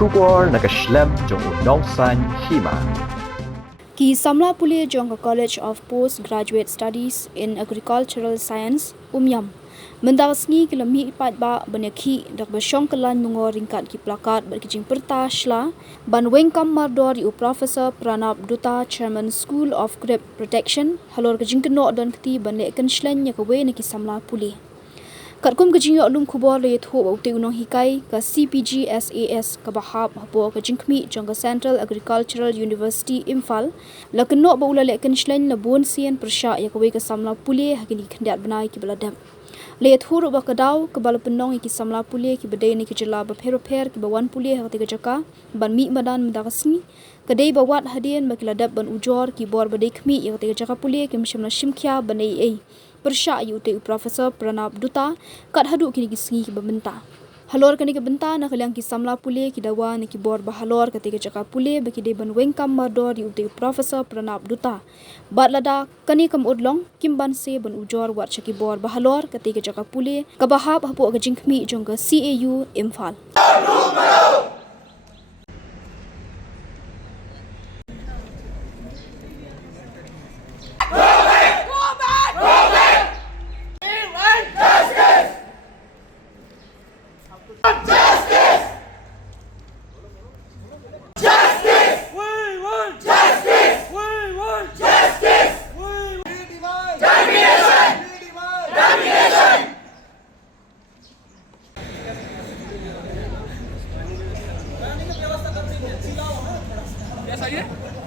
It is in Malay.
Shubor nakaslem jong Nonghikai Hima. Ki Samla Pule jong College of Postgraduate Studies in Agricultural Science Umïam. Mendawasngi kilami ba banyakhi dak basyong kelan mungor ringkat ki plakat berkijing perta shla ban Weng Mardor yu Professor Pranab Duta Chairman School of Crop Protection halor kejing Kynnoh Donkti ban le Kynshleiñ ya kawe ki Samla Pule. Katkum kejing yo lum khubor le thu ba te Nonghikai ka Cpgsas ka bahab hapo kejing kmi jong Central Agricultural University Imphal la Kynnoh ba ula le Kynshleiñ la bon sian persya ya kawe ka Samla Pule hakini khendat banai ki baladam. Let huru ba kadaw ke bala penong ki Samla Pule ki bedai ni ki jela ba pher ki bawan Pule ha tiga jaka ban mi madan mendakasni kedai ba wat hadian ba kiladap ban ujor ki bor bedai kmi ya tiga jaka Pule ki mshimna shimkhya ban ai persya yu te Professor Pranab Duta kat hadu ki gisngi ki benta halor kani ki benta na kaliang ki Samla Pule ki Dawa ni ki bor ba halor ka tiga jaka Pule ba ki de ban Weng Mardor yu te Professor Pranab Duta bat lada kani kam udlong kim ban se ban ujor wat chaki bor ba halor ka tiga jaka Pule ka bahab hapo ka jingkmi jong ka CAU Imphal. Yes, I am.